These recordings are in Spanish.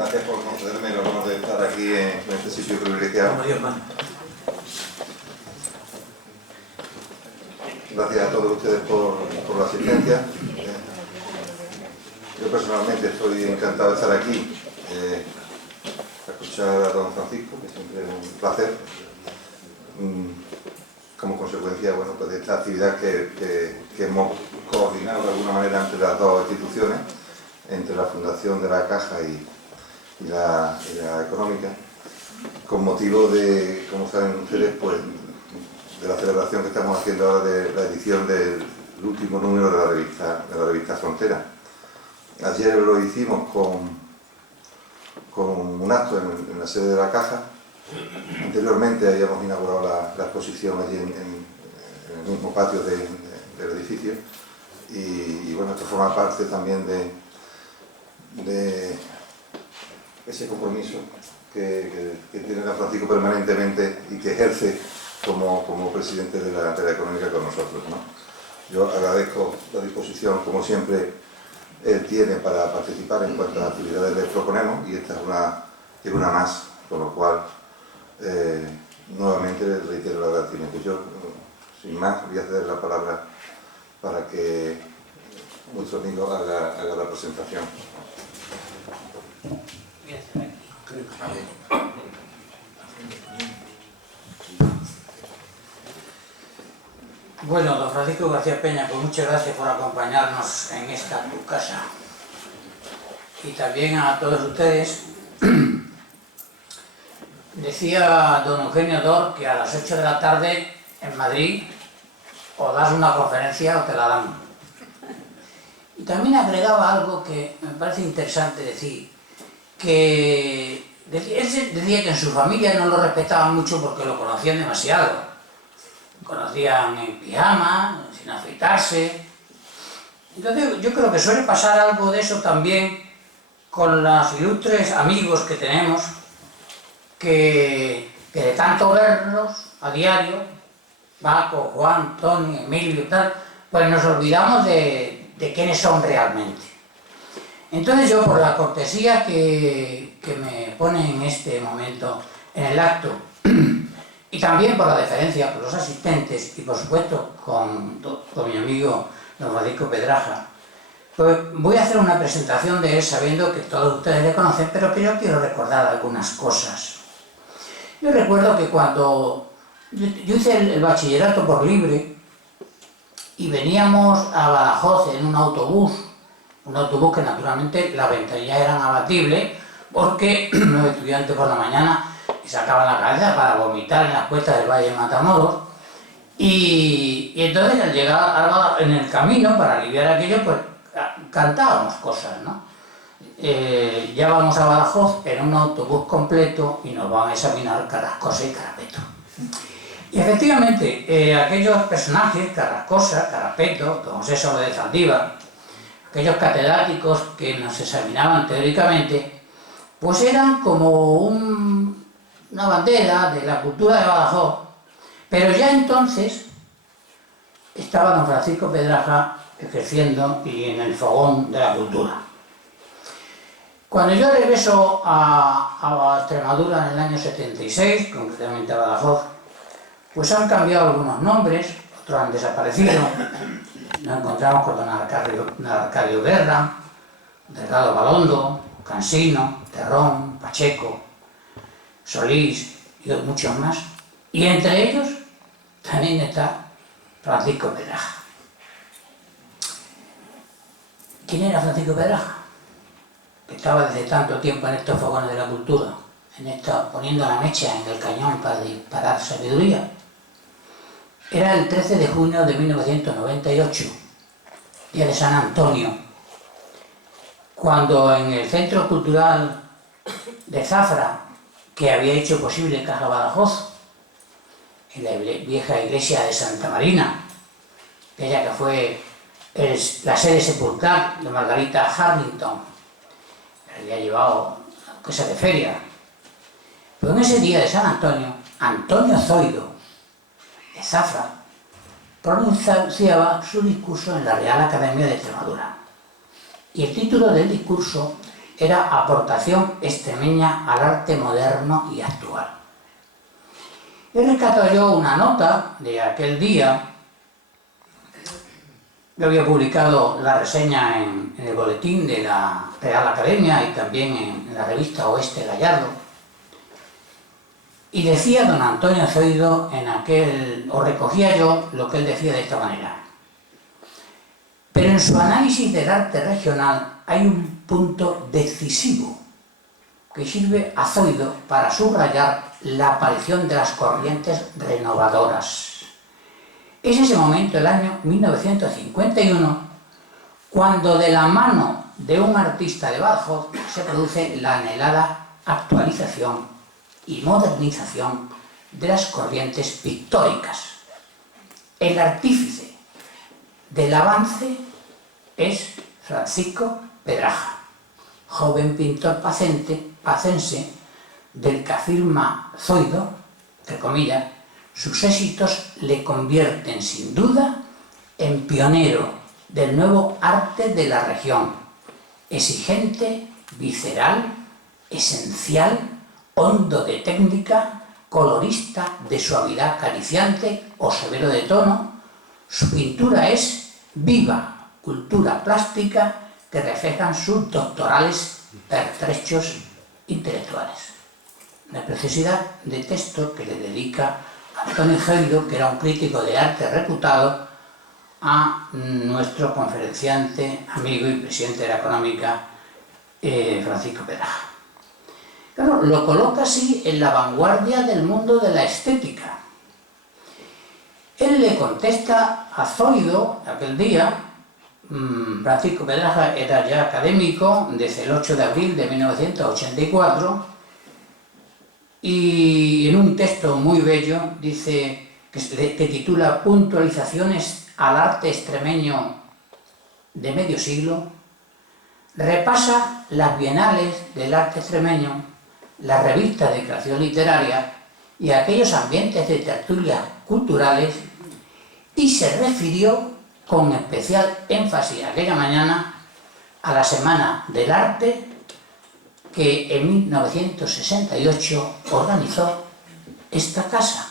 Gracias por concederme el honor de estar aquí en este sitio privilegiado. Gracias a todos ustedes por la asistencia. Yo personalmente estoy encantado de estar aquí, a escuchar a don Francisco, que siempre es un placer, como consecuencia, bueno, pues de esta actividad que hemos coordinado de alguna manera entre las dos instituciones, entre la Fundación de la Caja y la Económica, con motivo de, como saben ustedes, pues de la celebración que estamos haciendo ahora de la edición del último número de la revista Frontera. Ayer lo hicimos con un acto en la sede de la Caja. Anteriormente habíamos inaugurado la exposición allí en el mismo patio del edificio y bueno, esto forma parte también de ese compromiso que tiene don Francisco permanentemente y que ejerce como presidente de la Económica con nosotros, ¿no? Yo agradezco la disposición, como siempre, él tiene para participar en cuantas actividades le proponemos y esta es una más, con lo cual nuevamente le reitero el agradecimiento. Yo, sin más, voy a ceder la palabra para que nuestro amigo haga la presentación. Bueno, don Francisco García Peña, pues muchas gracias por acompañarnos en esta tu casa. Y también a todos ustedes. Decía don Eugenio Dor que a las 8 de la tarde en Madrid o das una conferencia o te la dan. Y también agregaba algo que me parece interesante decir, que él decía que en su familia no lo respetaban mucho porque lo conocían demasiado. Conocían en pijama, sin afeitarse. Entonces yo creo que suele pasar algo de eso también con los ilustres amigos que tenemos, que de tanto verlos a diario, Paco, Juan, Tony, Emilio y tal, pues nos olvidamos de quiénes son realmente. Entonces yo, por la cortesía que me pone en este momento en el acto, y también por la deferencia con los asistentes y por supuesto con mi amigo don Francisco Pedraja, pues voy a hacer una presentación de él sabiendo que todos ustedes le conocen, pero que yo quiero recordar algunas cosas. Yo recuerdo que cuando yo hice el bachillerato por libre y veníamos a Badajoz en un autobús que naturalmente las ventanillas eran abatibles porque los estudiantes por la mañana sacaban la cabeza para vomitar en las cuestas del Valle de Matamoros y entonces al llegar en el camino para aliviar aquello pues cantábamos cosas, ¿no? Ya vamos a Badajoz en un autobús completo y nos van a examinar Carrascosa y Carapeto. Y efectivamente aquellos personajes, Carrascosa, Carapeto, don José Soler de Zaldívar, aquellos catedráticos que nos examinaban teóricamente, pues eran como una bandera de la cultura de Badajoz, pero ya entonces estaba don Francisco Pedraja ejerciendo y en el fogón de la cultura. Cuando yo regreso a Extremadura en el año 76, concretamente a Badajoz, pues han cambiado algunos nombres, otros han desaparecido. Nos encontramos con don Arcadio Guerra, Delgado Balondo, Cansino, Terrón, Pacheco, Solís y muchos más. Y entre ellos también está Francisco Pedraja. ¿Quién era Francisco Pedraja? Que estaba desde tanto tiempo en estos fogones de la cultura, poniendo la mecha en el cañón para disparar sabiduría. Era el 13 de junio de 1998, día de San Antonio, cuando en el Centro Cultural de Zafra, que había hecho posible Caja Badajoz, en la vieja iglesia de Santa Marina, aquella que fue la sede sepulcral de Margarita Harrington, que había llevado a la casa de feria. Pero en ese día de San Antonio, Antonio Zoido, de Zafra, pronunciaba su discurso en la Real Academia de Extremadura. Y el título del discurso era aportación extremeña al arte moderno y actual. He rescatado yo una nota de aquel día. Yo había publicado la reseña en el boletín de la Real Academia y también en la revista Oeste Gallardo. Y decía don Antonio Zoido o recogía yo lo que él decía de esta manera. Pero en su análisis del arte regional hay un punto decisivo que sirve a Zoido para subrayar la aparición de las corrientes renovadoras. Es ese momento, el año 1951, cuando de la mano de un artista de Badajoz se produce la anhelada actualización y modernización de las corrientes pictóricas. El artífice del avance es Francisco Pedraja, joven pintor pacense del que afirma Zoido, entre comillas, sus éxitos le convierten sin duda en pionero del nuevo arte de la región, exigente, visceral, esencial, hondo de técnica, colorista de suavidad acariciante o severo de tono. Su pintura es viva cultura plástica que reflejan sus doctorales pertrechos intelectuales. La preciosidad de texto que le dedica Antonio Zoido, que era un crítico de arte reputado, a nuestro conferenciante, amigo y presidente de la Económica, Francisco Pedraja. Claro, lo coloca así en la vanguardia del mundo de la estética. Él le contesta a Zoido aquel día. Francisco Pedraja era ya académico desde el 8 de abril de 1984 y en un texto muy bello dice que titula Puntualizaciones al arte extremeño de medio siglo, repasa las bienales del arte extremeño, las revistas de creación literaria y aquellos ambientes de tertulias culturales y se refirió con especial énfasis aquella mañana a la Semana del Arte que en 1968 organizó esta casa,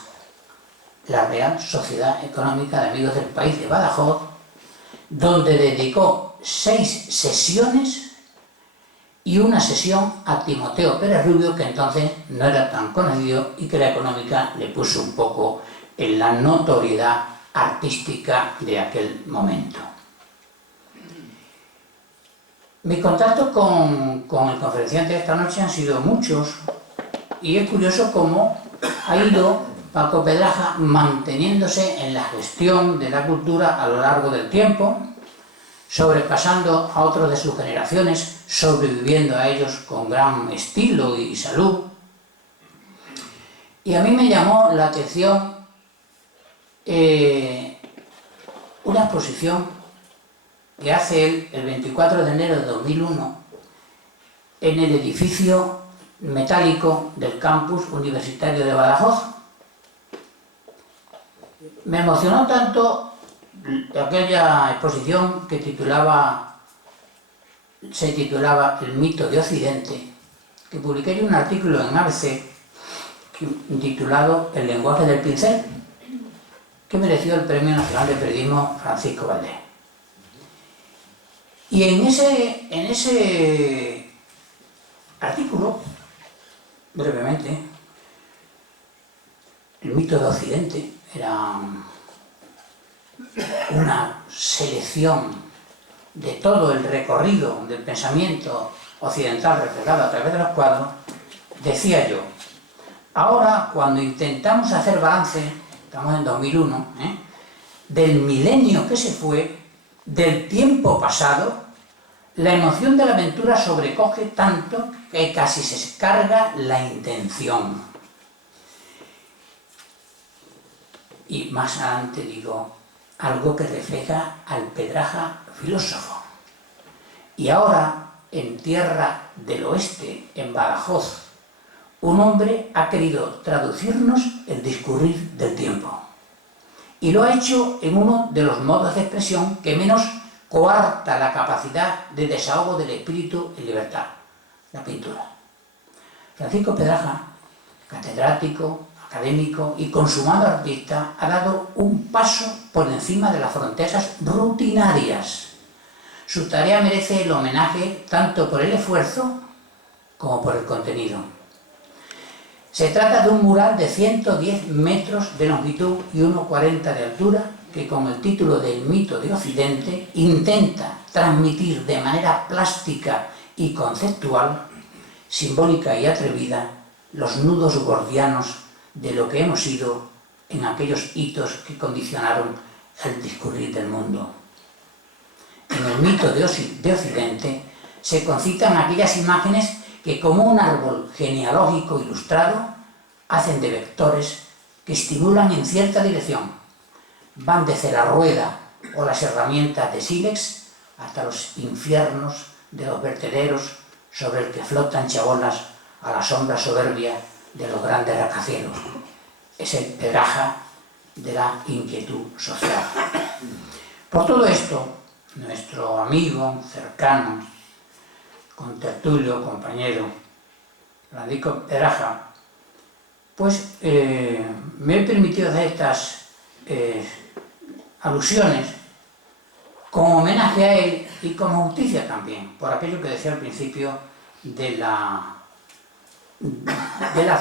la Real Sociedad Económica de Amigos del País de Badajoz, donde dedicó 6 sesiones y una sesión a Timoteo Pérez Rubio, que entonces no era tan conocido y que la Económica le puso un poco en la notoriedad artística de aquel momento. Mis contactos con el conferenciante de esta noche han sido muchos y es curioso cómo ha ido Paco Pedraja manteniéndose en la gestión de la cultura a lo largo del tiempo, sobrepasando a otros de sus generaciones, sobreviviendo a ellos con gran estilo y salud. Y a mí me llamó la atención una exposición que hace él el 24 de enero de 2001 en el edificio metálico del campus universitario de Badajoz. Me emocionó tanto aquella exposición que se titulaba El mito de Occidente, que publiqué yo un artículo en ABC titulado El lenguaje del pincel, que mereció el Premio Nacional de Periodismo Francisco Valdés. Y en ese artículo, brevemente, el mito de Occidente era una selección de todo el recorrido del pensamiento occidental reflejado a través de los cuadros. Decía yo, ahora cuando intentamos hacer balance, estamos en 2001, del milenio que se fue, del tiempo pasado, la emoción de la aventura sobrecoge tanto que casi se carga la intención. Y más adelante digo, algo que refleja al Pedraja filósofo. Y ahora, en tierra del oeste, en Badajoz, un hombre ha querido traducirnos el discurrir del tiempo. Y lo ha hecho en uno de los modos de expresión que menos coarta la capacidad de desahogo del espíritu en libertad. la pintura. Francisco Pedraja, catedrático, académico y consumado artista, ha dado un paso por encima de las fronteras rutinarias. Su tarea merece el homenaje tanto por el esfuerzo como por el contenido. Se trata de un mural de 110 metros de longitud y 1,40 de altura que, con el título del mito de Occidente, intenta transmitir de manera plástica y conceptual, simbólica y atrevida, los nudos gordianos de lo que hemos sido en aquellos hitos que condicionaron el discurrir del mundo. En el mito de Occidente se concitan aquellas imágenes que, como un árbol genealógico ilustrado, hacen de vectores que estimulan en cierta dirección. Van desde la rueda o las herramientas de sílex hasta los infiernos de los vertederos sobre el que flotan chabolas a la sombra soberbia de los grandes rascacielos. Es el Pedraja de la inquietud social. Por todo esto, nuestro amigo cercano, contertulio, compañero, Francisco Pedraja, pues me he permitido hacer estas alusiones como homenaje a él y como justicia también, por aquello que decía al principio de la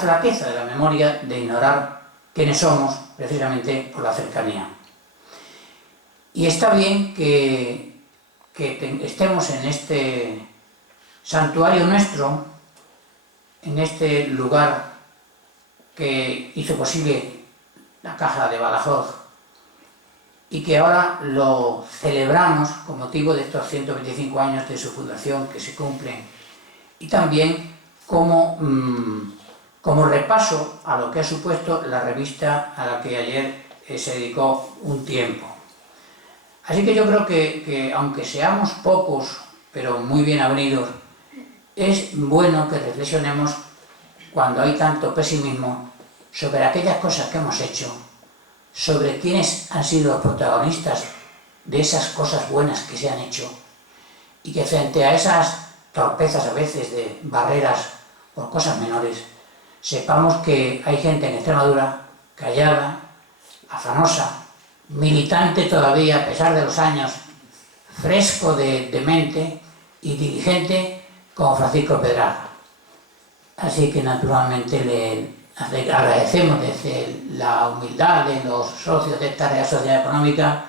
flaqueza de la memoria, de ignorar quiénes somos precisamente por la cercanía. Y está bien que estemos en este santuario nuestro, en este lugar que hizo posible la Caja de Badajoz y que ahora lo celebramos con motivo de estos 125 años de su fundación que se cumplen, y también como repaso a lo que ha supuesto la revista a la que ayer se dedicó un tiempo. Así que yo creo que aunque seamos pocos, pero muy bien avenidos, es bueno que reflexionemos cuando hay tanto pesimismo sobre aquellas cosas que hemos hecho, sobre quiénes han sido los protagonistas de esas cosas buenas que se han hecho, y que frente a esas torpezas a veces de barreras por cosas menores, sepamos que hay gente en Extremadura callada, afanosa, militante todavía a pesar de los años, fresco de mente y dirigente como Francisco Pedraja. Así que naturalmente le agradecemos desde la humildad de los socios de esta Real Sociedad Económica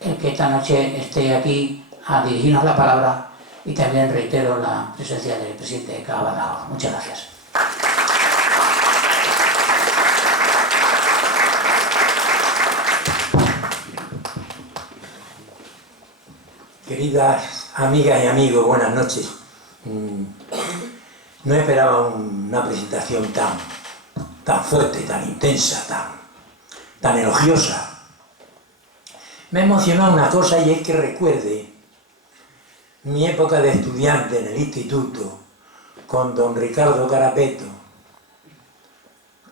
el que esta noche esté aquí a dirigirnos la palabra, y también reitero la presencia del presidente de Caja Badajoz. Muchas gracias. Queridas amigas y amigos, buenas noches. No esperaba una presentación tan fuerte, tan intensa, tan elogiosa. Me ha emocionado una cosa, y es que recuerde mi época de estudiante en el instituto con don Ricardo Carapeto,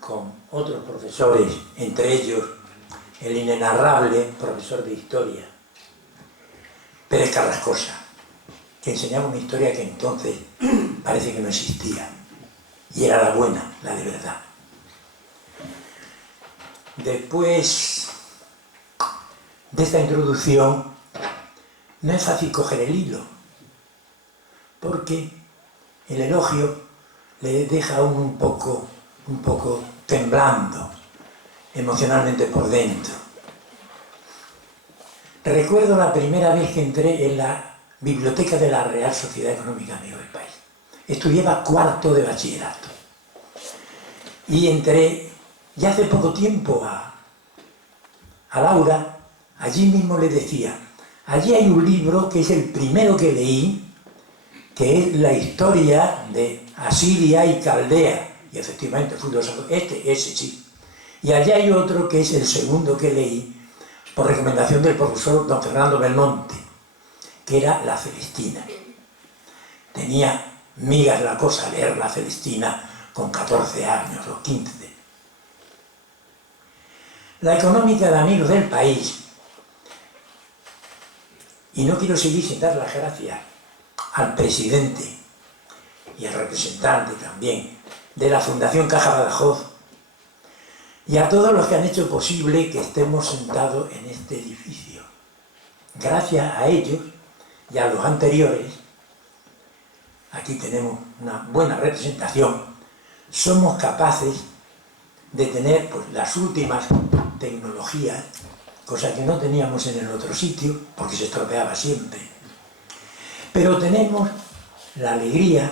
con otros profesores, entre ellos el inenarrable profesor de historia Pérez Carrascosa, que enseñaba una historia que entonces parece que no existía, y era la buena, la de verdad. Después de esta introducción, no es fácil coger el hilo, porque el elogio le deja a uno un poco temblando emocionalmente por dentro. Recuerdo la primera vez que entré en la biblioteca de la Real Sociedad Económica Amigos del País. Estudiaba cuarto de bachillerato. Y entré ya hace poco tiempo a Laura. Allí mismo le decía, allí hay un libro que es el primero que leí, que es la historia de Asiria y Caldea. Y efectivamente, ese sí. Y allí hay otro que es el segundo que leí, por recomendación del profesor don Fernando Belmonte, que era la Celestina. Tenía migas la cosa leer la Celestina con 14 años o 15. La Económica de Amigos del País, y no quiero seguir sin dar las gracias al presidente y al representante también de la Fundación Caja Badajoz, y a todos los que han hecho posible que estemos sentados en este edificio. Gracias a ellos y a los anteriores, aquí tenemos una buena representación, somos capaces de tener pues, las últimas tecnologías, cosa que no teníamos en el otro sitio, porque se estropeaba siempre. Pero tenemos la alegría,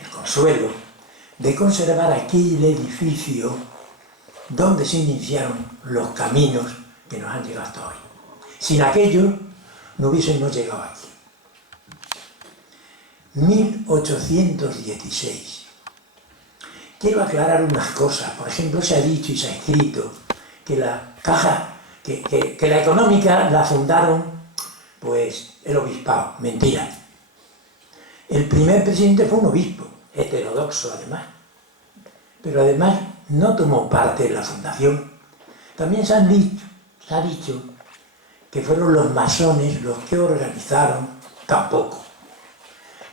el consuelo, de conservar aquí el edificio donde se iniciaron los caminos que nos han llegado hasta hoy. Sin aquello no hubiésemos llegado aquí. 1816. Quiero aclarar unas cosas. Por ejemplo, se ha dicho y se ha escrito que la caja, que la económica la fundaron pues el obispado. Mentira. El primer presidente fue un obispo, heterodoxo además, pero además no tomó parte en la fundación. También se ha dicho que fueron los masones los que organizaron, tampoco.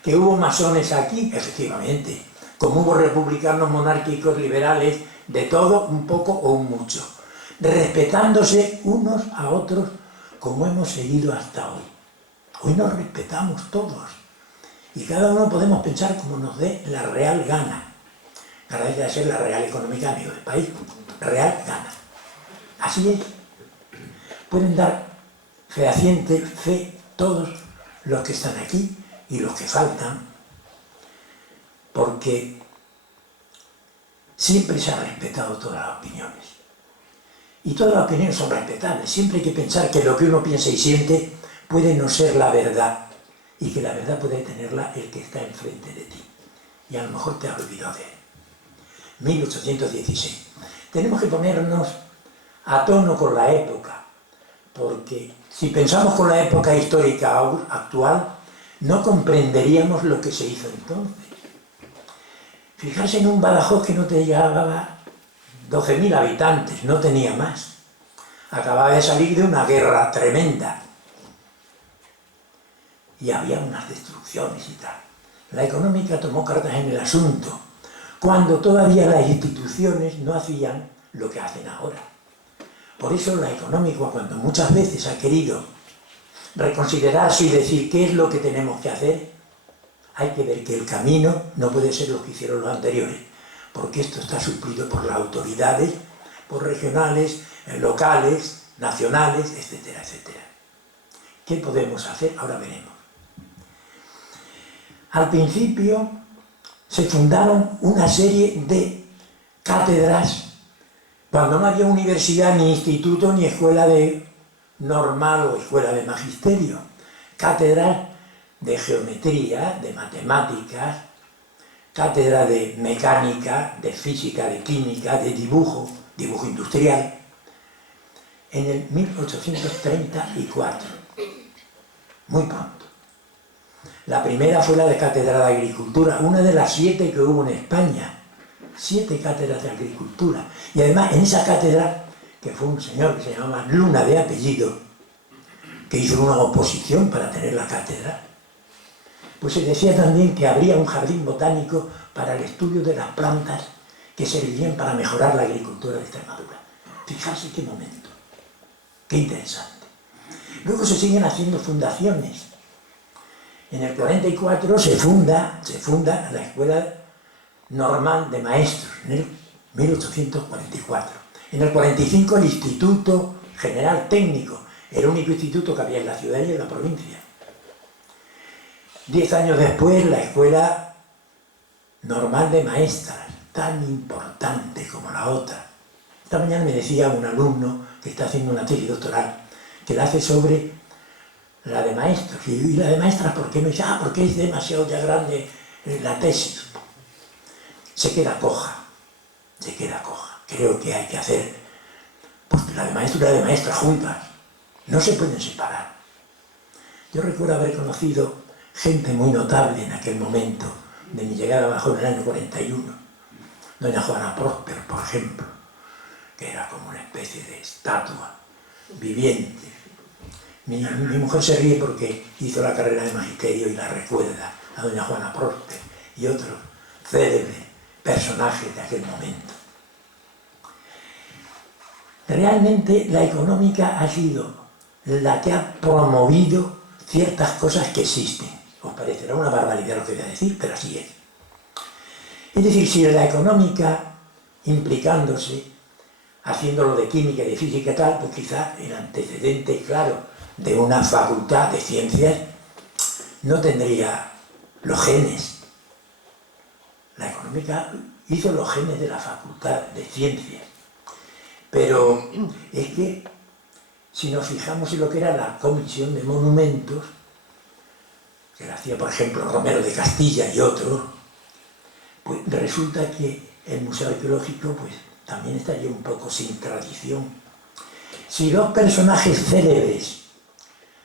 Que hubo masones aquí, efectivamente, como hubo republicanos, monárquicos, liberales, de todo, un poco o un mucho, respetándose unos a otros como hemos seguido hasta hoy. Hoy nos respetamos todos y cada uno podemos pensar como nos dé la real gana. Cada vez debe ser la real económica amigo del país, real gana. Así es. Pueden dar fehaciente fe todos los que están aquí y los que faltan, porque siempre se han respetado todas las opiniones. Y todas las opiniones son respetables. Siempre hay que pensar que lo que uno piensa y siente puede no ser la verdad, y que la verdad puede tenerla el que está enfrente de ti. Y a lo mejor te has olvidado de él. 1816. Tenemos que ponernos a tono con la época, porque si pensamos con la época histórica actual, no comprenderíamos lo que se hizo entonces. Fijarse en un Badajoz que no te llegaba 12.000 habitantes, no tenía más. Acababa de salir de una guerra tremenda. Y había unas destrucciones y tal. La económica tomó cartas en el asunto, cuando todavía las instituciones no hacían lo que hacen ahora. Por eso la económica, cuando muchas veces ha querido reconsiderarse y decir qué es lo que tenemos que hacer, hay que ver que el camino no puede ser lo que hicieron los anteriores, porque esto está suplido por las autoridades, por regionales, locales, nacionales, etcétera, etcétera. ¿Qué podemos hacer? Ahora veremos. Al principio se fundaron una serie de cátedras, cuando no había universidad, ni instituto, ni escuela de normal o escuela de magisterio. Cátedras de geometría, de matemáticas, cátedra de mecánica, de física, de química, de dibujo industrial, en el 1834, muy pronto. La primera fue la de cátedra de agricultura, una de las 7 que hubo en España, 7 cátedras de agricultura. Y además en esa cátedra, que fue un señor que se llamaba Luna de apellido, que hizo una oposición para tener la cátedra, pues se decía también que habría un jardín botánico para el estudio de las plantas que servirían para mejorar la agricultura de Extremadura. Fijarse qué momento, qué interesante. Luego se siguen haciendo fundaciones. En el 44 se funda la Escuela Normal de Maestros, en el 1844. En el 45 el Instituto General Técnico, el único instituto que había en la ciudad y en la provincia. 10 años después la Escuela Normal de Maestras, tan importante como la otra. Esta mañana me decía un alumno que está haciendo una tesis doctoral, que la hace sobre la de maestros. Y la de maestras, ¿por qué? Me dice, porque es demasiado ya grande la tesis. Se queda coja. Creo que hay que hacer pues la de maestro y la de maestras juntas. No se pueden separar. Yo recuerdo haber conocido gente muy notable en aquel momento de mi llegada abajo en el año 41. Doña Juana Próspero, por ejemplo, que era como una especie de estatua viviente. Mi mujer se ríe porque hizo la carrera de magisterio y la recuerda a doña Juana Próspero. y otros célebres personajes de aquel momento. Realmente la económica ha sido la que ha promovido ciertas cosas que existen. Os parecerá una barbaridad lo que voy a decir, pero así es. Es decir, si la económica, implicándose, haciéndolo de química y de física y tal, pues quizá el antecedente claro de una facultad de ciencias no tendría los genes. La económica hizo los genes de la facultad de ciencias. Pero es que, si nos fijamos en lo que era la comisión de monumentos, que la hacía, por ejemplo, Romero de Castilla y otros, pues resulta que el Museo Arqueológico pues, también estaría un poco sin tradición. Si dos personajes célebres,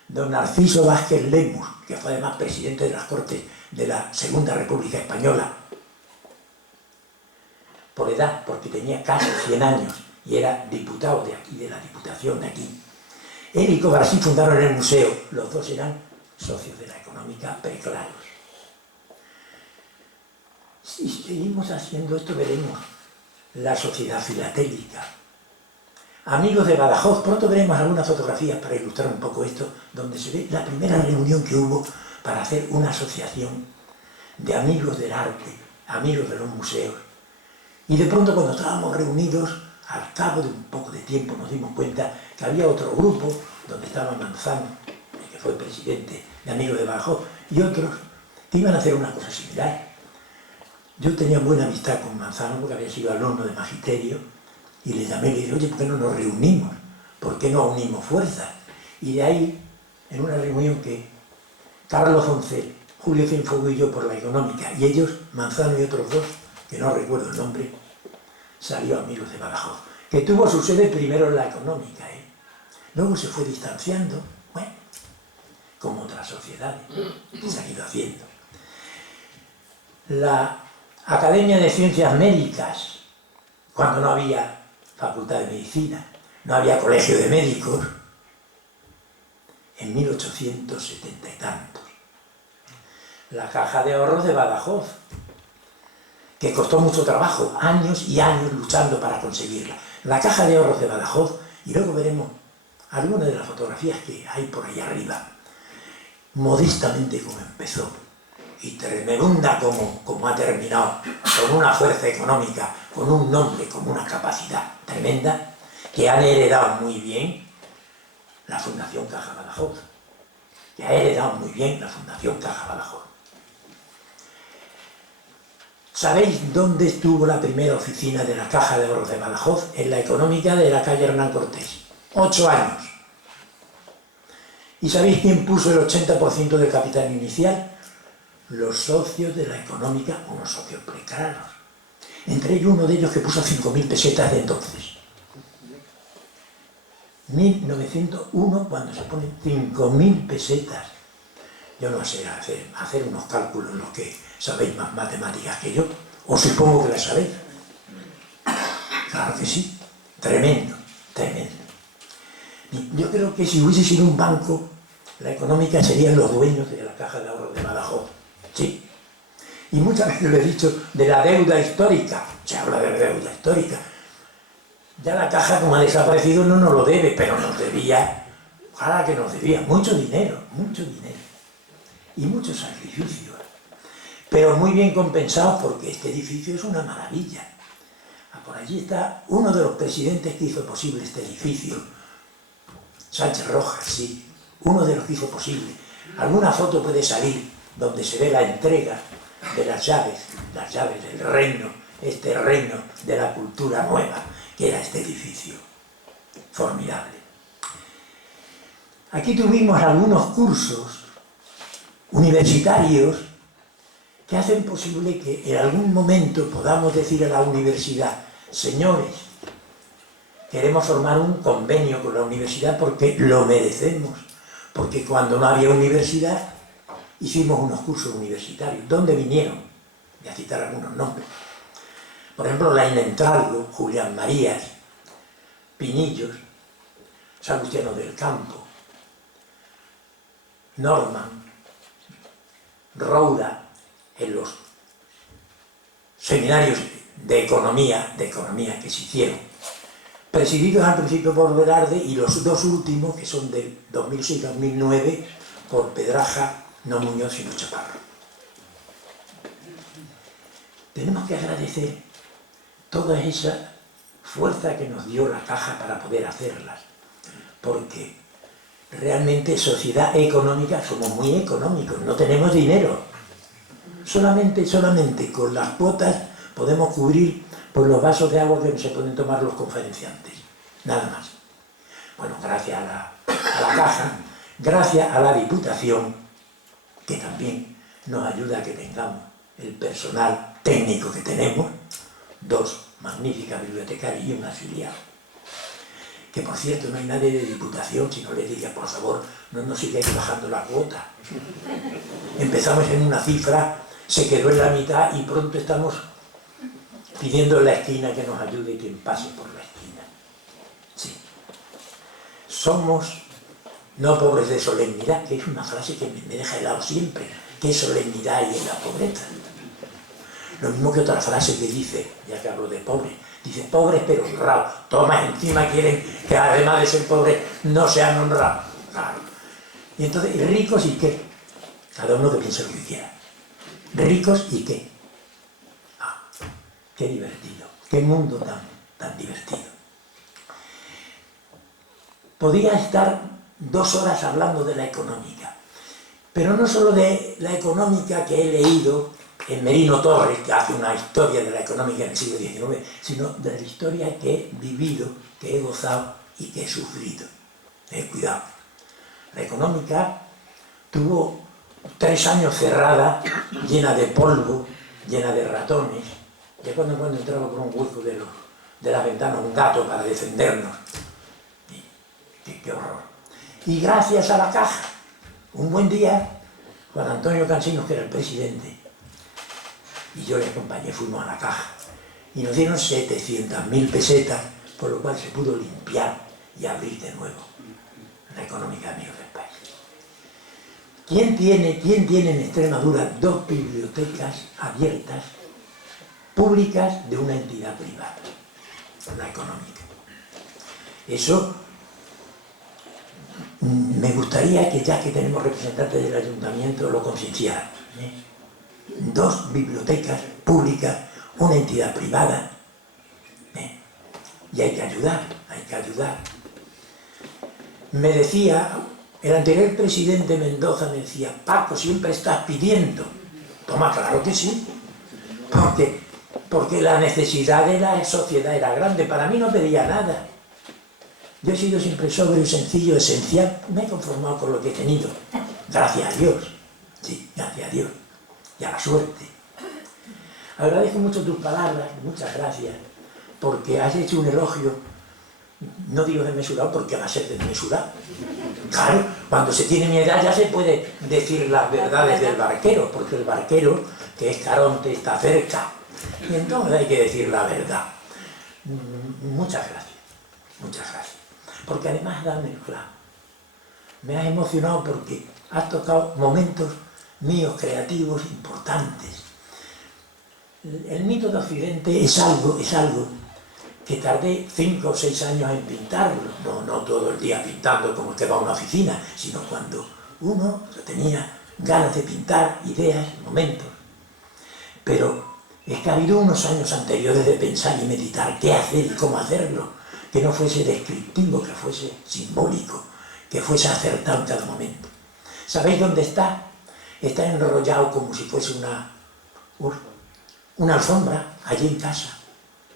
don Narciso Vázquez Lemus, que fue además presidente de las Cortes de la Segunda República Española, por edad, porque tenía casi 100 años, y era diputado de aquí, de la Diputación de aquí. Él y Covarsí fundaron el museo, los dos eran socios de la económica preclaros. Si seguimos haciendo esto, veremos la sociedad filatélica. Amigos de Badajoz, pronto veremos algunas fotografías para ilustrar un poco esto, donde se ve la primera reunión que hubo para hacer una asociación de amigos del arte, amigos de los museos. Y de pronto, cuando estábamos reunidos, al cabo de un poco de tiempo nos dimos cuenta que había otro grupo donde estaba Manzano, que fue presidente de Amigos de Badajoz, y otros que iban a hacer una cosa similar. Yo tenía buena amistad con Manzano porque había sido alumno de magisterio y le llamé y le dije, oye, ¿por qué no nos reunimos? ¿Por qué no unimos fuerzas? Y de ahí, en una reunión que Carlos Foncel, Julio Cienfuegos y yo por la económica, y ellos, Manzano y otros dos, que no recuerdo el nombre, salió Amigos de Badajoz, que tuvo su sede primero en la económica, luego se fue distanciando, bueno, como otras sociedades que se han ido haciendo. La Academia de Ciencias Médicas, cuando no había facultad de medicina, no había colegio de médicos, en 1870 y tantos. La Caja de Ahorros de Badajoz, que costó mucho trabajo, años y años luchando para conseguirla. La Caja de Ahorros de Badajoz, y luego veremos algunas de las fotografías que hay por ahí arriba, modestamente como empezó, y tremenda como ha terminado, con una fuerza económica, con un nombre, con una capacidad tremenda, que han heredado muy bien la Fundación Caja Badajoz, que ha heredado muy bien la Fundación Caja Badajoz. ¿Sabéis dónde estuvo la primera oficina de la Caja de Ahorros de Badajoz? En la económica de la calle Hernán Cortés. 8 años. ¿Y sabéis quién puso el 80% del capital inicial? Los socios de la económica, unos socios precarios. Entre ellos uno de ellos que puso 5.000 pesetas de entonces. 1901, cuando se ponen 5.000 pesetas. Yo no sé hacer unos cálculos en los que sabéis más matemáticas que yo, o supongo que las sabéis. Claro que sí, tremendo, tremendo. Y yo creo que si hubiese sido un banco, la económica serían los dueños de la Caja de Ahorros de Badajoz, sí. Y muchas veces lo he dicho de la deuda histórica, se habla de deuda histórica. Ya la Caja, como ha desaparecido, no nos lo debe, pero nos debía, ojalá que nos debía, mucho dinero, y muchos sacrificios, pero muy bien compensados porque este edificio es una maravilla. Por allí está uno de los presidentes que hizo posible este edificio, Sánchez Rojas, sí, uno de los que hizo posible. Alguna foto puede salir donde se ve la entrega de las llaves del reino, este reino de la cultura nueva, que era este edificio. Formidable. Aquí tuvimos algunos cursos universitarios que hacen posible que en algún momento podamos decir a la universidad, señores, queremos formar un convenio con la universidad porque lo merecemos, porque cuando no había universidad hicimos unos cursos universitarios. ¿Dónde vinieron? Voy a citar algunos nombres. Por ejemplo, Laín Entralgo, Julián Marías, Pinillos, Salustiano del Campo, Norman, Roura, en los seminarios de economía que se hicieron, presididos al principio por Velarde y los dos últimos, que son del 2006-2009, por Pedraja, no Muñoz, sino Chaparro. Tenemos que agradecer toda esa fuerza que nos dio la Caja para poder hacerlas, porque realmente sociedad económica somos muy económicos, no tenemos dinero. Solamente con las cuotas podemos cubrir pues, los vasos de agua que se pueden tomar los conferenciantes, nada más. Bueno, gracias a la Caja, gracias a la Diputación, que también nos ayuda a que tengamos el personal técnico que tenemos, 2 magníficas bibliotecarias y un afiliado. Que por cierto no hay nadie de Diputación, si no le diga por favor, no nos sigáis bajando la cuota. Empezamos en una cifra, se quedó en la mitad y pronto estamos pidiendo en la esquina que nos ayude quien pase por la esquina. Sí. Somos no pobres de solemnidad, que es una frase que me deja helado siempre. ¿Qué solemnidad hay en la pobreza? Lo mismo que otra frase que dice, ya que hablo de pobres, dice pobres pero honrados. Toma, encima quieren que además de ser pobres no sean honrados. Claro. Y entonces, ¿ricos y qué? Cada uno que piense lo que quiera. ¿Ricos y qué? Ah, qué divertido. Qué mundo tan divertido. Podía estar 2 horas hablando de la económica, pero no solo de la económica que he leído en Merino Torres, que hace una historia de la económica en el siglo XIX, sino de la historia que he vivido, que he gozado y que he sufrido. Cuidado. La económica tuvo 3 años cerrada, llena de polvo, llena de ratones. De cuando en cuando entraba por un hueco de la ventana un gato para defendernos. Qué horror. Y gracias a la Caja, un buen día, Juan Antonio Cansinos, que era el presidente, y yo le acompañé, fuimos a la Caja, y nos dieron 700.000 pesetas, por lo cual se pudo limpiar y abrir de nuevo la económica de Amigos del País. ¿Quién tiene en Extremadura 2 bibliotecas abiertas, públicas, de una entidad privada? La económica. Eso me gustaría que, ya que tenemos representantes del ayuntamiento, lo concienciaran. 2 bibliotecas públicas, una entidad privada. Y hay que ayudar. Me decía, el anterior presidente Mendoza me decía, Paco, siempre estás pidiendo. Toma, claro que sí. Porque la necesidad de la sociedad era grande. Para mí no pedía nada. Yo he sido siempre sobrio, sencillo, esencial. Me he conformado con lo que he tenido. Gracias a Dios. Sí, gracias a Dios. Y a la suerte. Agradezco mucho tus palabras, muchas gracias, porque has hecho un elogio, no digo desmesurado porque va a ser desmesurado. Claro, cuando se tiene mi edad ya se puede decir las verdades del barquero, porque el barquero, que es Caronte, está cerca. Y entonces hay que decir la verdad. Muchas gracias. Porque además has dado en el clavo. Me has emocionado porque has tocado momentos míos creativos importantes. El mito de Occidente es algo que tardé 5 o 6 años en pintarlo, no todo el día pintando como el que va a una oficina, sino cuando uno tenía ganas de pintar, ideas, momentos. Pero es que ha habido unos años anteriores de pensar y meditar qué hacer y cómo hacerlo, que no fuese descriptivo, que fuese simbólico, que fuese acertado en cada momento. ¿Sabéis dónde está? Está enrollado como si fuese una alfombra allí en casa,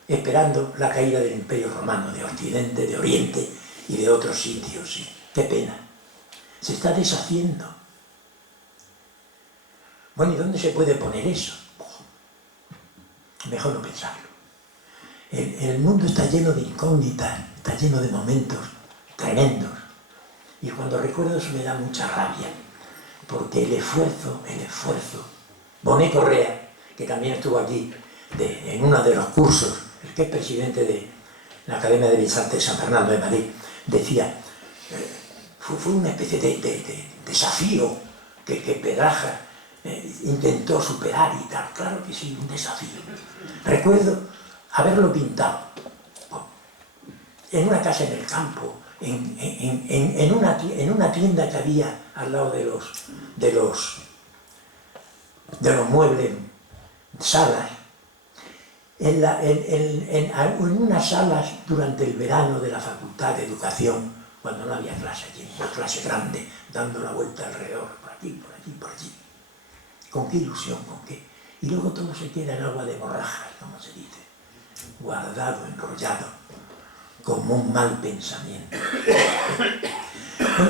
esperando la caída del Imperio Romano, de Occidente, de Oriente y de otros sitios. Sí. Qué pena. Se está deshaciendo. Bueno, ¿y dónde se puede poner eso? Mejor no pensarlo. El mundo está lleno de incógnitas, está lleno de momentos tremendos. Y cuando recuerdo eso me da mucha rabia, porque el esfuerzo, Bonet Correa, que también estuvo aquí en uno de los cursos, el que es presidente de la Academia de Bellas Artes de San Fernando de Madrid, decía, fue una especie de desafío que Pedraja intentó superar y tal. Claro que sí, un desafío. Recuerdo haberlo pintado en una casa en el campo, en una tienda que había al lado de los muebles, salas, en unas salas durante el verano de la Facultad de Educación, cuando no había clase allí, una clase grande, dando la vuelta alrededor, por aquí, por allí, por allí. ¿Con qué ilusión? ¿Con qué? Y luego todo se queda en agua de borrajas, como se dice, guardado, enrollado, como un mal pensamiento.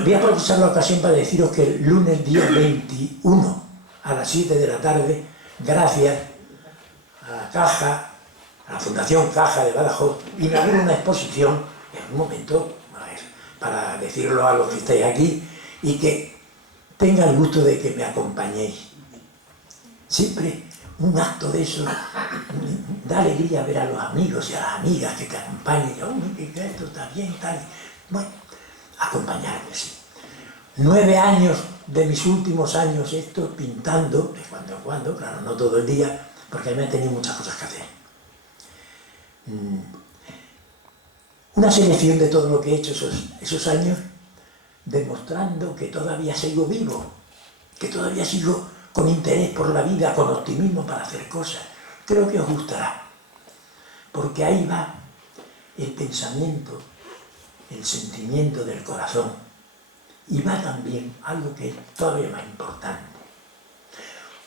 Voy a aprovechar la ocasión para deciros que el lunes día 21 a las 7 de la tarde, gracias a la Caja, a la Fundación Caja de Badajoz, inaugura una exposición, en un momento, para decirlo a los que estáis aquí, y que tenga el gusto de que me acompañéis. Siempre un acto de eso da alegría ver a los amigos y a las amigas que te acompañen, y que esto está bien, tal. Bueno, acompañarme, sí. 9 años de mis últimos años esto pintando, de cuando en cuando, claro, no todo el día, porque me he tenido muchas cosas que hacer. Una selección de todo lo que he hecho esos años, demostrando que todavía sigo vivo, que todavía sigo con interés por la vida, con optimismo para hacer cosas. Creo que os gustará, porque ahí va el pensamiento, el sentimiento del corazón, y va también algo que es todavía más importante,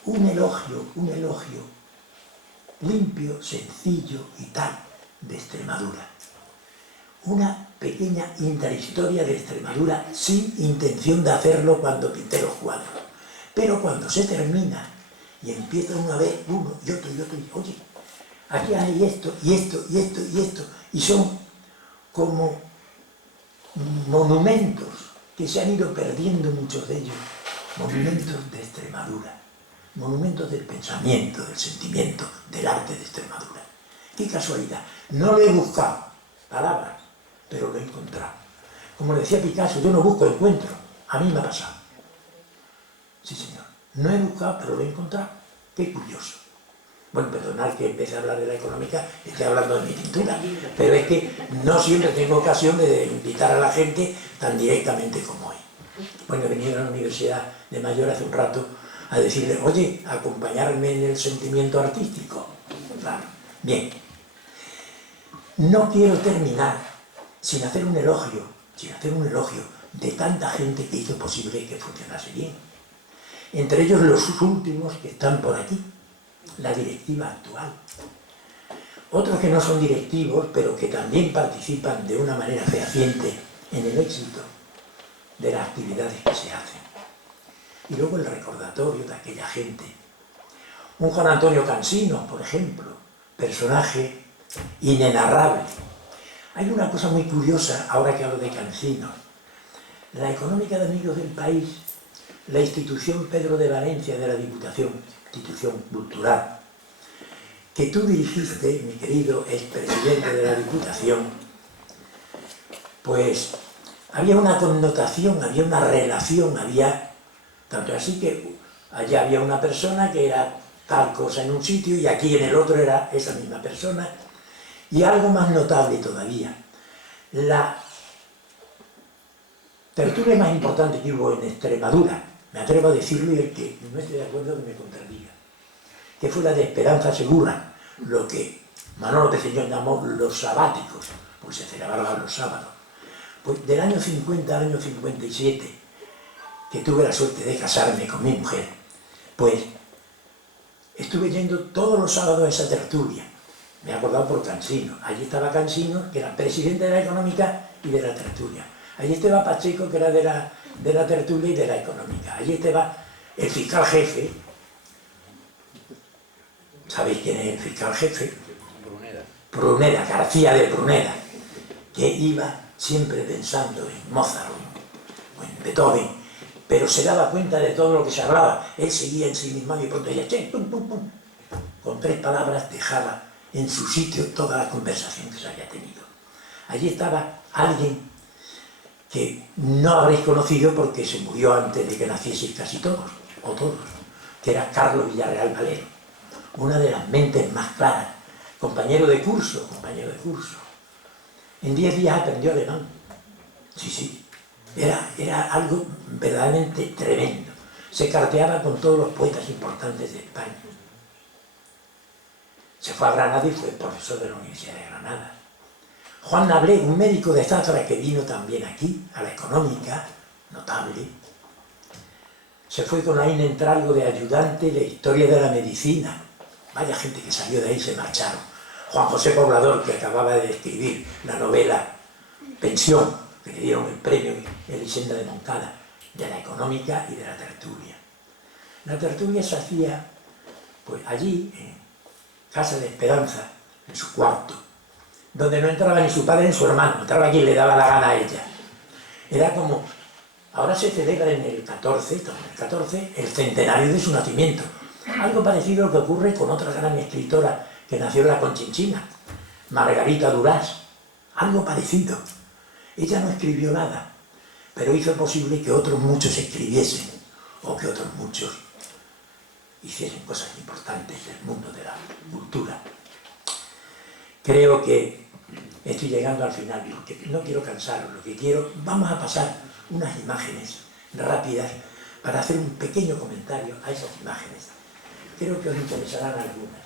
un elogio limpio, sencillo y tal de Extremadura. Una pequeña intrahistoria de Extremadura sin intención de hacerlo cuando pinté los cuadros. Pero cuando se termina y empieza uno a ver uno y otro, oye, aquí hay esto, y esto, y esto, y esto, y son como monumentos que se han ido perdiendo muchos de ellos, monumentos de Extremadura, monumentos del pensamiento, del sentimiento, del arte de Extremadura. ¡Qué casualidad! No lo he buscado, palabras, pero lo he encontrado. Como decía Picasso, yo no busco encuentro, a mí me ha pasado. Sí, señor, no he buscado, pero lo he encontrado. ¡Qué curioso! Bueno, perdonad que empiece a hablar de la económica, estoy hablando de mi pintura, pero es que no siempre tengo ocasión de invitar a la gente tan directamente como hoy. Bueno, he venido a la Universidad de Mayor hace un rato a decirle, oye, acompañarme en el sentimiento artístico. Claro, bien. No quiero terminar sin hacer un elogio de tanta gente que hizo posible que funcionase bien. Entre ellos los últimos que están por aquí, la directiva actual. Otros que no son directivos, pero que también participan de una manera fehaciente en el éxito de las actividades que se hacen. Y luego el recordatorio de aquella gente. Un Juan Antonio Cansinos, por ejemplo, personaje inenarrable. Hay una cosa muy curiosa, ahora que hablo de Cansinos. La Económica de Amigos del País, la institución Pedro de Valencia de la Diputación, institución cultural, que tú dirigiste, mi querido expresidente de la Diputación, pues había una connotación, había una relación, tanto así que allá había una persona que era tal cosa en un sitio y aquí en el otro era esa misma persona. Y algo más notable todavía, la tertulia más importante que hubo en Extremadura, me atrevo a decirlo y el que no esté de acuerdo que me contradiga, que fue la de Esperanza Segura, lo que Manolo Peceñón llamó los sabáticos, pues se celebraban los sábados. Pues del año 50 al año 57, que tuve la suerte de casarme con mi mujer, pues estuve yendo todos los sábados a esa tertulia. Me he acordado por Cansinos. Allí estaba Cansinos, que era presidente de la Económica y de la tertulia. Allí estaba Pacheco, que era de la tertulia y de la Económica. Allí estaba el fiscal jefe. ¿Sabéis quién es el fiscal jefe? Pruneda, García de Pruneda, que iba siempre pensando en Mozart o en Beethoven, pero se daba cuenta de todo lo que se hablaba. Él seguía en sí mismo y pronto decía, che, pum, pum, pum. Con 3 palabras dejaba en su sitio toda la conversación que se había tenido. Allí estaba alguien que no habréis conocido porque se murió antes de que nacieseis casi todos, o todos, que era Carlos Villarreal Valero, una de las mentes más claras, compañero de curso. En 10 días aprendió alemán. Sí, era algo verdaderamente tremendo. Se carteaba con todos los poetas importantes de España. Se fue a Granada y fue profesor de la Universidad de Granada. Juan Nablé, un médico de Zafra que vino también aquí, a la Económica, notable, se fue con Aín Entralgo de ayudante de Historia de la Medicina. Vaya gente que salió de ahí, se marcharon. Juan José Poblador, que acababa de escribir la novela Pensión, que le dieron el premio Elisenda de Moncada, de la Económica y de la Tertulia. La Tertulia se hacía pues allí, en Casa de Esperanza, en su cuarto, donde no entraba ni su padre ni su hermano, entraba quien le daba la gana a ella. Era como, ahora se celebra en el 14, el centenario de su nacimiento. Algo parecido a lo que ocurre con otra gran escritora que nació en la Conchinchina, Margarita Duras. Algo parecido. Ella no escribió nada, pero hizo posible que otros muchos escribiesen, o que otros muchos hiciesen cosas importantes del mundo de la cultura. Creo que estoy llegando al final, porque no quiero cansaros, lo que quiero, vamos a pasar unas imágenes rápidas para hacer un pequeño comentario a esas imágenes. Creo que os interesarán algunas.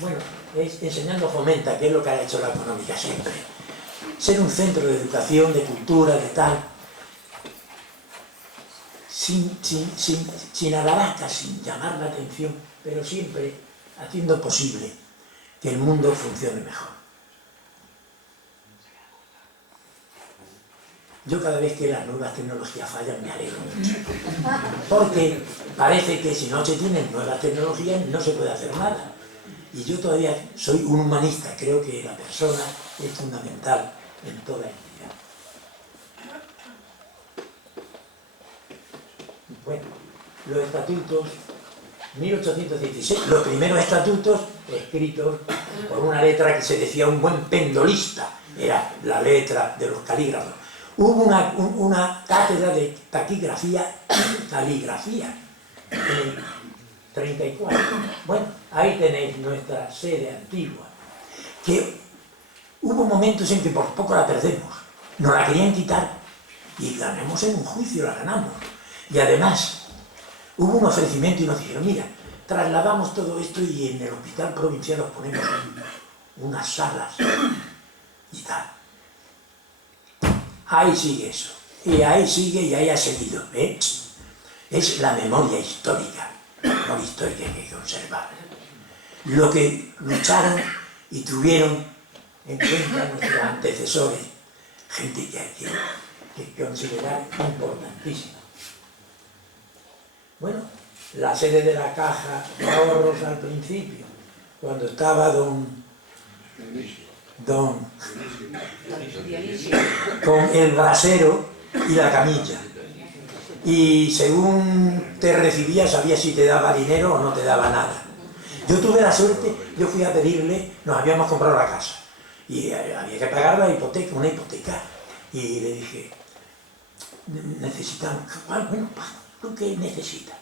Bueno, es Enseñando Fomenta, que es lo que ha hecho la Económica siempre. Ser un centro de educación, de cultura, de tal, sin alaraca, sin llamar la atención, pero siempre haciendo posible que el mundo funcione mejor. Yo cada vez que las nuevas tecnologías fallan me alegro mucho, porque parece que si no se tienen nuevas tecnologías no se puede hacer nada. Y yo todavía soy un humanista, creo que la persona es fundamental en toda entidad. Bueno, los estatutos, 1816, los primeros estatutos escritos por una letra que se decía un buen pendolista, era la letra de los calígrafos. Hubo una cátedra de taquigrafía y caligrafía en el 34. Bueno, ahí tenéis nuestra sede antigua, que hubo momentos en que por poco la perdemos, nos la querían quitar y ganamos en un juicio, la ganamos. Y además hubo un ofrecimiento y nos dijeron, mira, trasladamos todo esto y en el hospital provincial os ponemos unas salas y tal. Ahí sigue eso, y ahí sigue y ahí ha seguido, ¿eh? Es la memoria histórica, la memoria histórica que hay que conservar. Lo que lucharon y tuvieron en cuenta nuestros antecesores, gente que hay que considerar importantísima. Bueno, la sede de la Caja de Ahorros al principio, cuando estaba con el brasero y la camilla, y según te recibía sabías si te daba dinero o no te daba nada. Yo tuve la suerte, yo fui a pedirle, nos habíamos comprado la casa y había que pagar la hipoteca, una hipoteca, y le dije, necesitamos, bueno, ¿tú qué necesitas?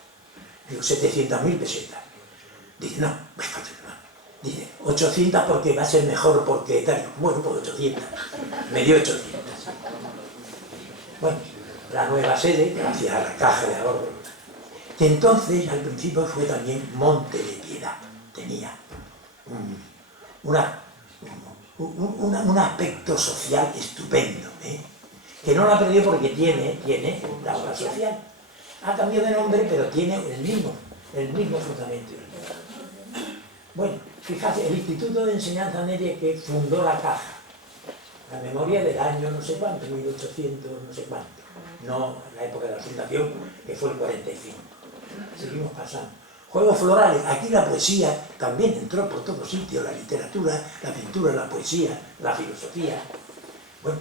Digo, 700.000 pesetas. Dice, no, dice, 800 porque va a ser mejor porque tal. Bueno, pues 800. Me dio 800. Bueno, la nueva sede, gracias a la Caja de Ahorros, que entonces al principio fue también Monte de Piedad. Tenía un aspecto social estupendo, ¿eh? Que no la perdió porque tiene la obra social. Ha cambiado de nombre, pero tiene el mismo fundamento. Bueno, fíjate, el Instituto de Enseñanza Media que fundó la Caja, la memoria del año no sé cuánto, 1800 no sé cuánto, no la época de la fundación, que fue el 45. Seguimos pasando. Juegos florales, aquí la poesía también entró por todos sitios, la literatura, la pintura, la poesía, la filosofía. Bueno,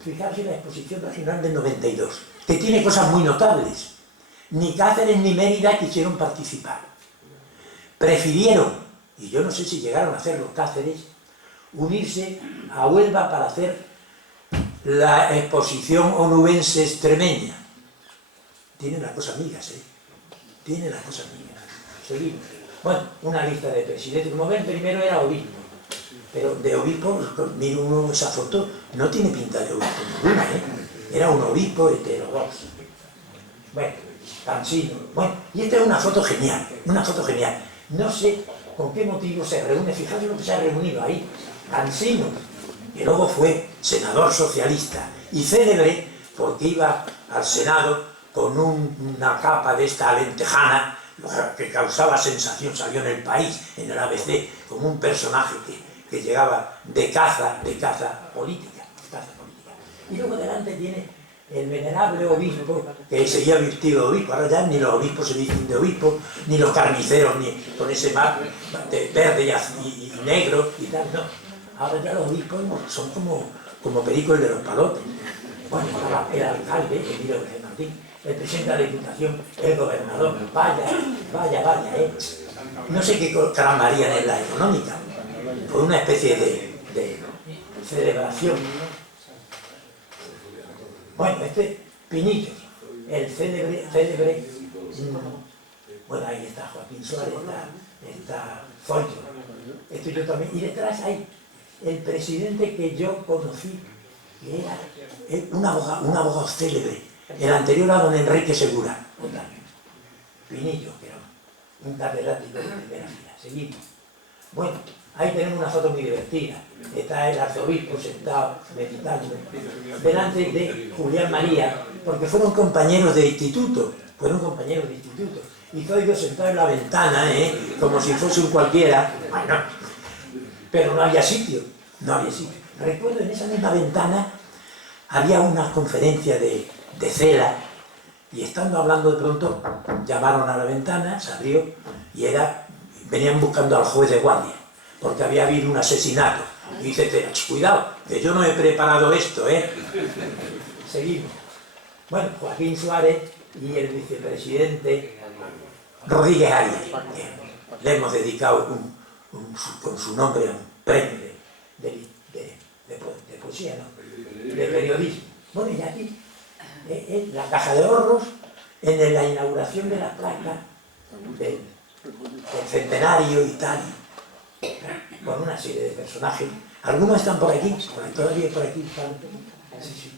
fijarse en la exposición regional del 92, que tiene cosas muy notables. Ni Cáceres ni Mérida quisieron participar. Prefirieron, y yo no sé si llegaron a hacerlo Cáceres, unirse a Huelva para hacer la exposición onubense extremeña. tiene las cosas amigas, ¿eh? Tiene las cosas amigas. Seguimos. Bueno, una lista de presidentes. Como ven, primero era obispo. Pero de obispo, mira uno esa foto, no tiene pinta de obispo ninguna, ¿eh? Era un obispo heterodoxo. Bueno, Cansino. Bueno, y esta es una foto genial, una foto genial. No sé con qué motivo se reúne, fijaos lo que se ha reunido ahí. Cansino, que luego fue senador socialista y célebre porque iba al Senado con una capa de esta alentejana que causaba sensación, salió en El País, en el ABC, como un personaje que llegaba de caza política. Y luego delante tiene el venerable obispo, que seguía vestido de obispo. Ahora ya ni los obispos se visten de obispo, ni los carniceros, ni con ese mar de verde y negro y tal, no. Ahora ya los obispos son como pericos de los palotes. Bueno, el alcalde, Emilio García Martín, el presidente de la Diputación, el gobernador, vaya, no sé qué tramarían en la económica, por una especie de celebración. Bueno, Pinillos, el célebre, bueno, ahí está Joaquín Suárez, está Zoido, estoy yo también, y detrás hay el presidente que yo conocí, que era un abogado célebre, el anterior a don Enrique Segura, Pinillos, que era un catedrático de primera fila. Seguimos. Bueno, ahí tenemos una foto muy divertida. Está el arzobispo sentado, meditando, delante de Julián María, porque fueron compañeros de instituto, y Zoido sentado en la ventana, como si fuese un cualquiera. Bueno, pero no había sitio. Recuerdo en esa misma ventana había una conferencia de Cela, y estando hablando de pronto, llamaron a la ventana, se abrió, y venían buscando al juez de guardia, porque había habido un asesinato. Y dice Cela, cuidado, que yo no he preparado esto, Seguimos. Bueno, Joaquín Suárez y el vicepresidente Rodríguez Arias, que le hemos dedicado con su nombre a un premio de poesía, ¿no? De periodismo. Bueno, y aquí, en la Caja de Ahorros, en la inauguración de la placa del centenario y tal, con una serie de personajes. Algunos están por aquí, todavía por aquí están. Sí.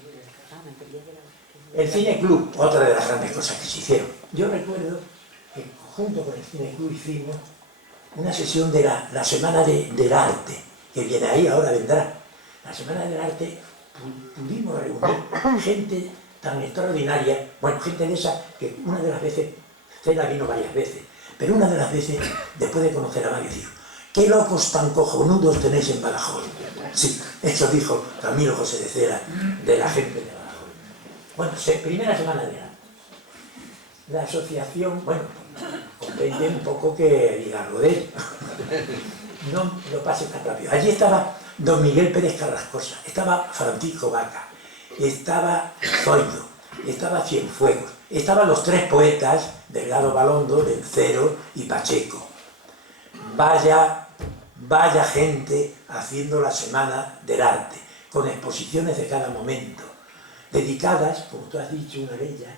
El Cine Club, otra de las grandes cosas que se hicieron. Yo recuerdo que junto con el Cine Club hicimos una sesión de la Semana del Arte, que viene ahí, ahora vendrá. La Semana del Arte pudimos reunir gente tan extraordinaria, bueno, gente de esa que una de las veces, Cela vino varias veces, pero una de las veces, después de conocer a Mario, dijo: «¿Qué locos tan cojonudos tenéis en Badajoz?». Sí, eso dijo Camilo José de Cela, de la gente de Badajoz. Bueno, primera Semana del Arte. La asociación, bueno, comprende un poco que diga lo de él. No lo pase tan rápido. Allí estaba don Miguel Pérez Carrascosa, estaba Francisco Vaca, estaba Zoido, estaba Cienfuegos, estaban los tres poetas, Delgado Balondo, Lencero y Pacheco. Vaya gente haciendo la Semana del Arte, con exposiciones de cada momento, dedicadas, como tú has dicho, una de ellas,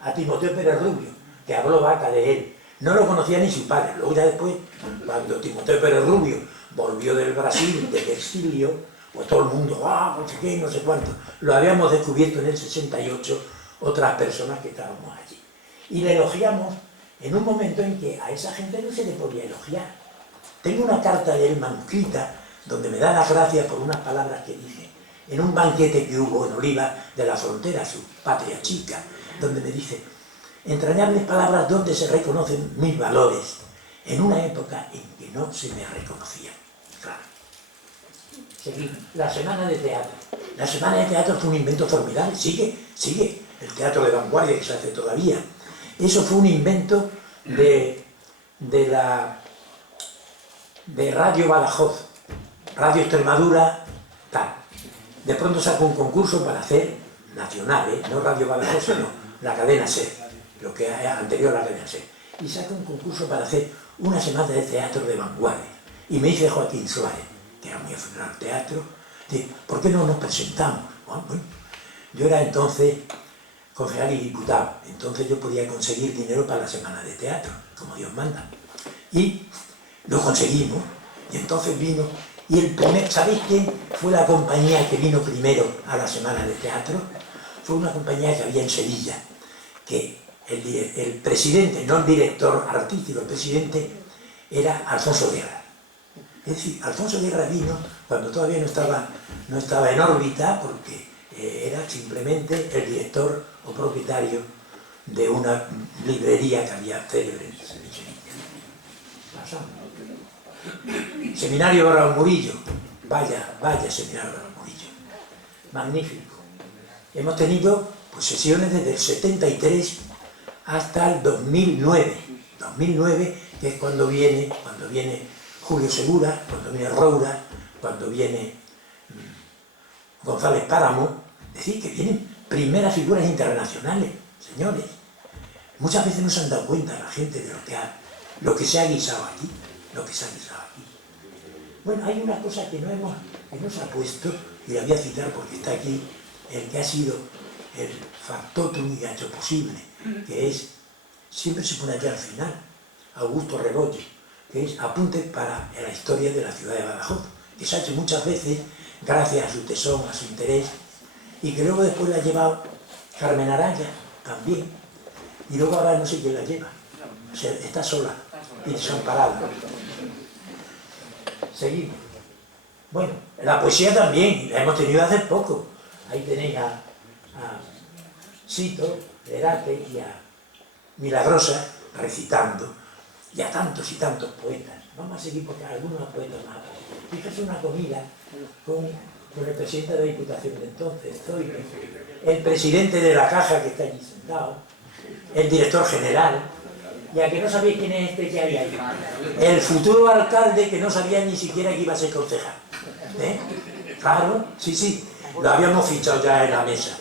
a Timoteo Pérez Rubio, que habló Vaca de él. No lo conocía ni su padre. Luego ya después, cuando Timoteo Pérez Rubio volvió del Brasil, del exilio, pues todo el mundo, no sé qué, no sé cuánto. Lo habíamos descubierto en el 68, otras personas que estábamos allí. Y le elogiamos en un momento en que a esa gente no se le podía elogiar. Tengo una carta de él manuscrita, donde me da las gracias por unas palabras que dije, en un banquete que hubo en Oliva de la Frontera, su patria chica, donde me dice: entrañables palabras donde se reconocen mis valores, en una época en que no se me reconocían. Claro. Seguimos. La Semana de Teatro. La Semana de Teatro fue un invento formidable. Sigue. El teatro de vanguardia que se hace todavía. Eso fue un invento de Radio Badajoz, Radio Extremadura, tal. De pronto sacó un concurso para hacer nacional, no Radio Badajoz, sino la cadena SER, lo que era anterior a la cadena SER. Y sacó un concurso para hacer una semana de teatro de vanguardia. Y me dice Joaquín Suárez, que era muy aficionado al teatro, dice: ¿por qué no nos presentamos? Bueno, yo era entonces concejal y diputado. Entonces yo podía conseguir dinero para la semana de teatro, como Dios manda. Y lo conseguimos. Y entonces vino, y el primer, ¿sabéis quién fue la compañía que vino primero a la semana de teatro? Fue una compañía que había en Sevilla, que el presidente, no el director artístico, el presidente era Alfonso Guerra. Es decir, Alfonso Guerra vino cuando todavía no estaba en órbita, porque era simplemente el director o propietario de una librería que había célebre en Sevilla. Seminario Raúl Murillo, vaya seminario Raúl Murillo, magnífico. Hemos tenido pues, sesiones desde el 73 hasta el 2009, que es cuando viene Julio Segura, cuando viene Roura, cuando viene González Páramo, es decir, que vienen primeras figuras internacionales, señores. Muchas veces no se han dado cuenta la gente de lo que se ha guisado aquí, Bueno, hay una cosa que no se ha puesto, y la voy a citar porque está aquí, el que ha sido el factotum y ha hecho posible, que es, siempre se pone aquí al final, Augusto Rebollo, que es apunte para la historia de la ciudad de Badajoz, que se ha hecho muchas veces gracias a su tesón, a su interés, y que luego después la ha llevado Carmen Araya también, y luego ahora no sé quién la lleva, o sea, está sola y desamparada. Seguimos. Bueno, la poesía también, la hemos tenido hace poco. Ahí tenéis a Sito, Lerate y a Milagrosa recitando, y a tantos y tantos poetas. Vamos a seguir porque algunos poetas más. Fíjate una comida con el presidente de la Diputación de entonces, Zoilo, el presidente de la Caja que está allí sentado, el director general, y a que no sabéis quién es este que hay ahí. El futuro alcalde que no sabía ni siquiera que iba a ser concejal. Claro, sí, lo habíamos fichado ya en la mesa.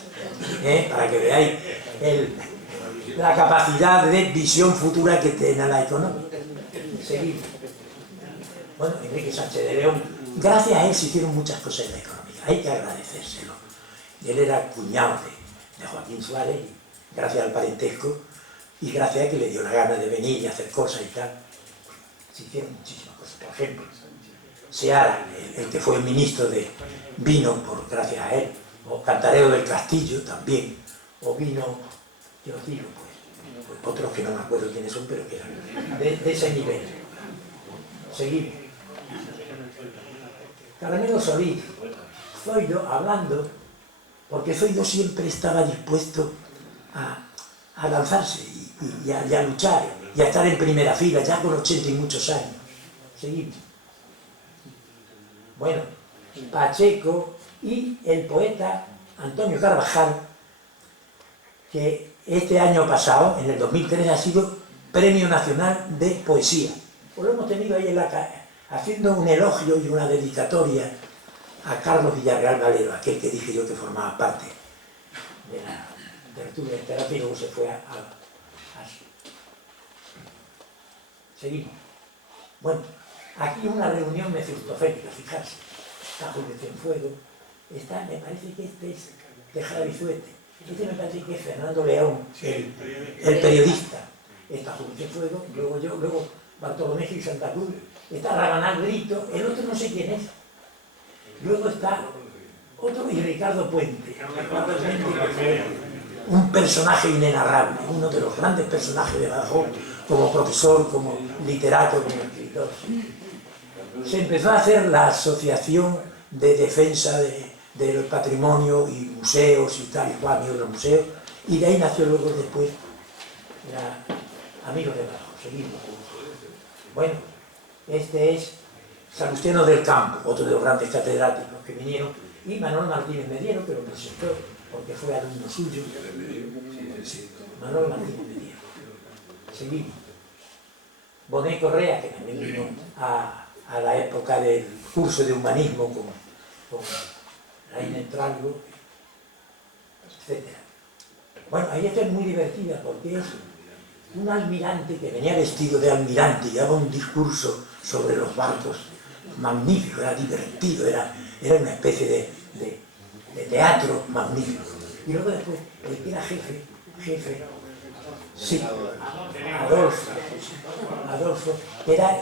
Para que veáis la capacidad de visión futura que tiene la económica. Seguimos. Bueno, Enrique Sánchez de León, gracias a él se hicieron muchas cosas en la económica, hay que agradecérselo. Él era cuñado de Joaquín Suárez, y gracias al parentesco, y gracias a que le dio la gana de venir y hacer cosas y tal, se hicieron muchísimas cosas. Por ejemplo, Seara, el que fue ministro vino gracias a él, o Cantarero del Castillo también, o vino, yo os digo, pues otros que no me acuerdo quiénes son, pero que eran de ese nivel. Seguimos. Caramelo Solís, Zoido hablando, porque Zoido siempre estaba dispuesto a lanzarse y a luchar y a estar en primera fila, ya con 80 y muchos años. Seguimos. Bueno, Pacheco y el poeta Antonio Carvajal, que este año pasado, en el 2003, ha sido Premio Nacional de Poesía. Pues lo hemos tenido ahí haciendo un elogio y una dedicatoria a Carlos Villarreal Valero, aquel que dije yo que formaba parte de la tertulia de terapia y luego se fue a seguimos. Bueno, aquí una reunión mefistofélica, fijarse. Está Julio Cienfuegos, me parece que este es Tejada Bizuete, este me parece que es Fernando León, el periodista. Está Julio Cienfuegos, luego Bartolomé Gil Santa Cruz, está Rabanal Brito, el otro no sé quién es. Luego está otro y Ricardo Puente, un personaje inenarrable, uno de los grandes personajes de Badajoz, como profesor, como literato, como escritor. Se empezó a hacer la asociación de defensa del patrimonio y museos y tal y cual, y otros museos, y de ahí nació luego después Amigos de Badajoz. Seguimos. Bueno, este es Salustiano del Campo, otro de los grandes catedráticos que vinieron, y Manuel Martínez Mediero, que lo presentó porque fue alumno suyo. Manuel Martínez Mediero. Seguimos. Bonet Correa, que también vino a la época del curso de humanismo con Reina Entralgo, etc. Bueno, ahí está muy divertida porque es un almirante que venía vestido de almirante y daba un discurso sobre los barcos magnífico, era divertido, era una especie de teatro magnífico. Y luego después, el que era jefe, sí, Adolfo, era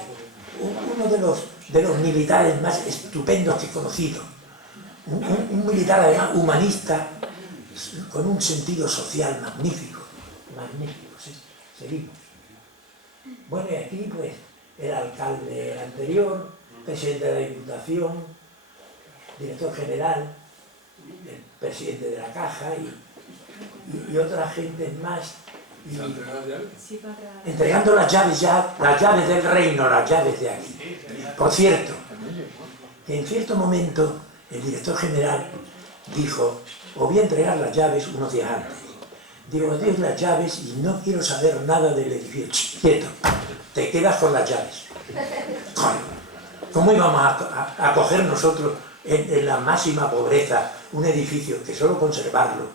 uno de los militares más estupendos que he conocido. Un militar además humanista, con un sentido social magnífico, sí. Seguimos. Bueno, y aquí pues el alcalde anterior, presidente de la Diputación, director general, el presidente de la Caja y otra gente más, y entregando las llaves del reino, las llaves de aquí. Por cierto, que en cierto momento el director general dijo: os voy a entregar las llaves unos días antes. Digo, os doy las llaves y no quiero saber nada del edificio. Quieto, te quedas con las llaves. ¿Cómo íbamos a coger nosotros en la máxima pobreza un edificio que solo conservarlo,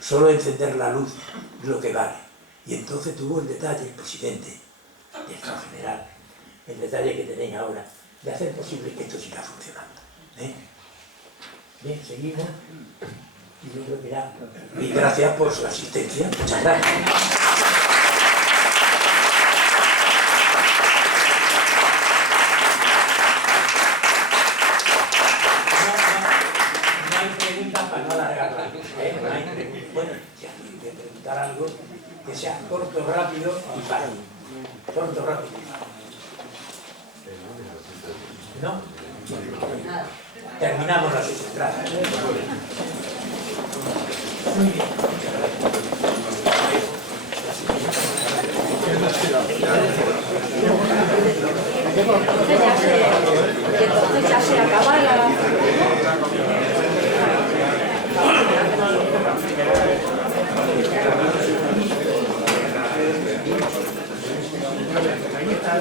solo encender la luz, lo que vale? Y entonces tuvo el detalle, el presidente, director general, el detalle que tenéis ahora, de hacer posible que esto siga funcionando. Bien, seguimos. Y yo creo que ya. Y gracias por su asistencia. Muchas gracias. No hay preguntas para no alargarla. No hay preguntas. Bueno, si alguien quiere preguntar algo, que sea corto, rápido y fácil. Corto, rápido. ¿No? Terminamos la sesión. Gracias. Muy bien. Entonces ya se acaba la... Ahí está.